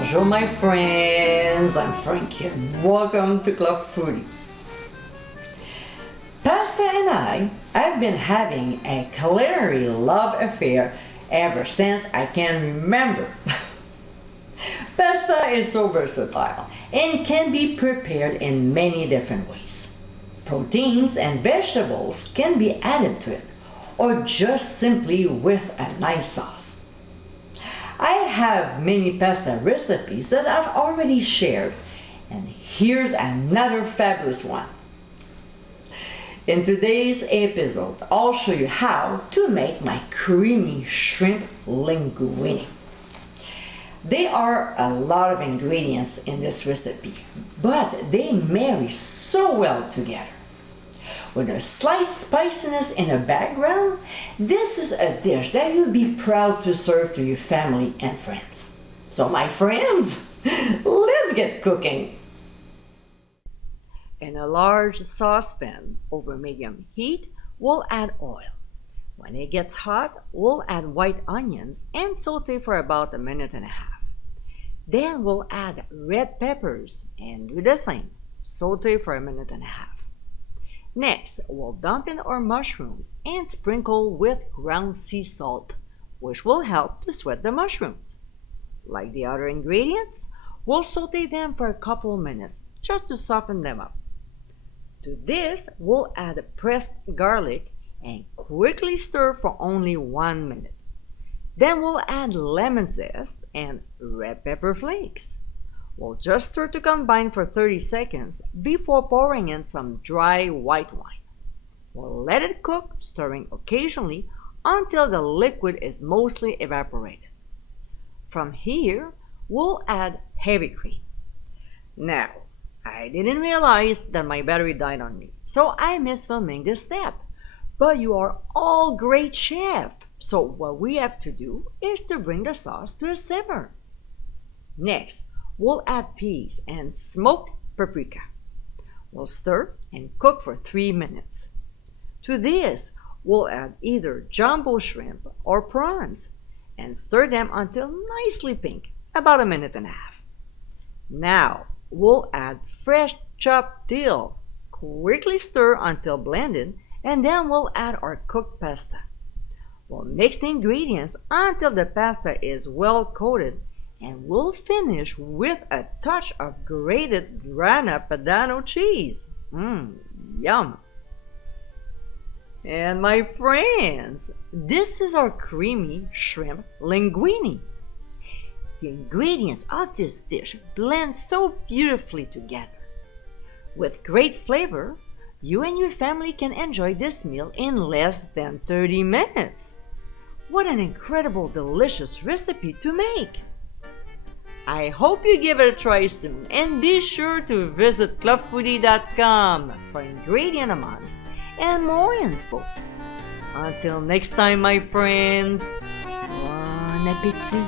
Bonjour my friends, I'm Frankie and welcome to Club Foodie. Pasta and I've been having a culinary love affair ever since I can remember. Pasta is so versatile and can be prepared in many different ways. Proteins and vegetables can be added to it, or just simply with a nice sauce. I have many pasta recipes that I've already shared, and here's another fabulous one. In today's episode, I'll show you how to make my creamy shrimp linguine. There are a lot of ingredients in this recipe, but they marry so well together. With a slight spiciness in the background, this is a dish that you'll be proud to serve to your family and friends. So my friends, let's get cooking. In a large saucepan over medium heat, we'll add oil. When it gets hot, we'll add white onions and saute for about 1.5 minutes. Then we'll add red peppers and do the same. Saute for 1.5 minutes. Next, we'll dump in our mushrooms and sprinkle with ground sea salt, which will help to sweat the mushrooms. Like the other ingredients, we'll saute them for a couple minutes just to soften them up. To this, we'll add pressed garlic and quickly stir for only 1 minute. Then we'll add lemon zest and red pepper flakes. We'll just stir to combine for 30 seconds before pouring in some dry white wine. We'll let it cook, stirring occasionally until the liquid is mostly evaporated. From here, we'll add heavy cream. Now, I didn't realize that my battery died on me, so I missed filming this step. But you are all great chefs, so what we have to do is to bring the sauce to a simmer. Next, we'll add peas and smoked paprika. We'll stir and cook for 3 minutes. To this, we'll add either jumbo shrimp or prawns and stir them until nicely pink, about 1.5 minutes. Now, we'll add fresh chopped dill. Quickly stir until blended, and then we'll add our cooked pasta. We'll mix the ingredients until the pasta is well coated, and we'll finish with a touch of grated grana padano cheese. Yum! And my friends, this is our creamy shrimp linguine. The ingredients of this dish blend so beautifully together. With great flavor, you and your family can enjoy this meal in less than 30 minutes. What an incredible, delicious recipe to make! I hope you give it a try soon, and be sure to visit clubfoodie.com for ingredient amounts and more info. Until next time, my friends, bon appétit!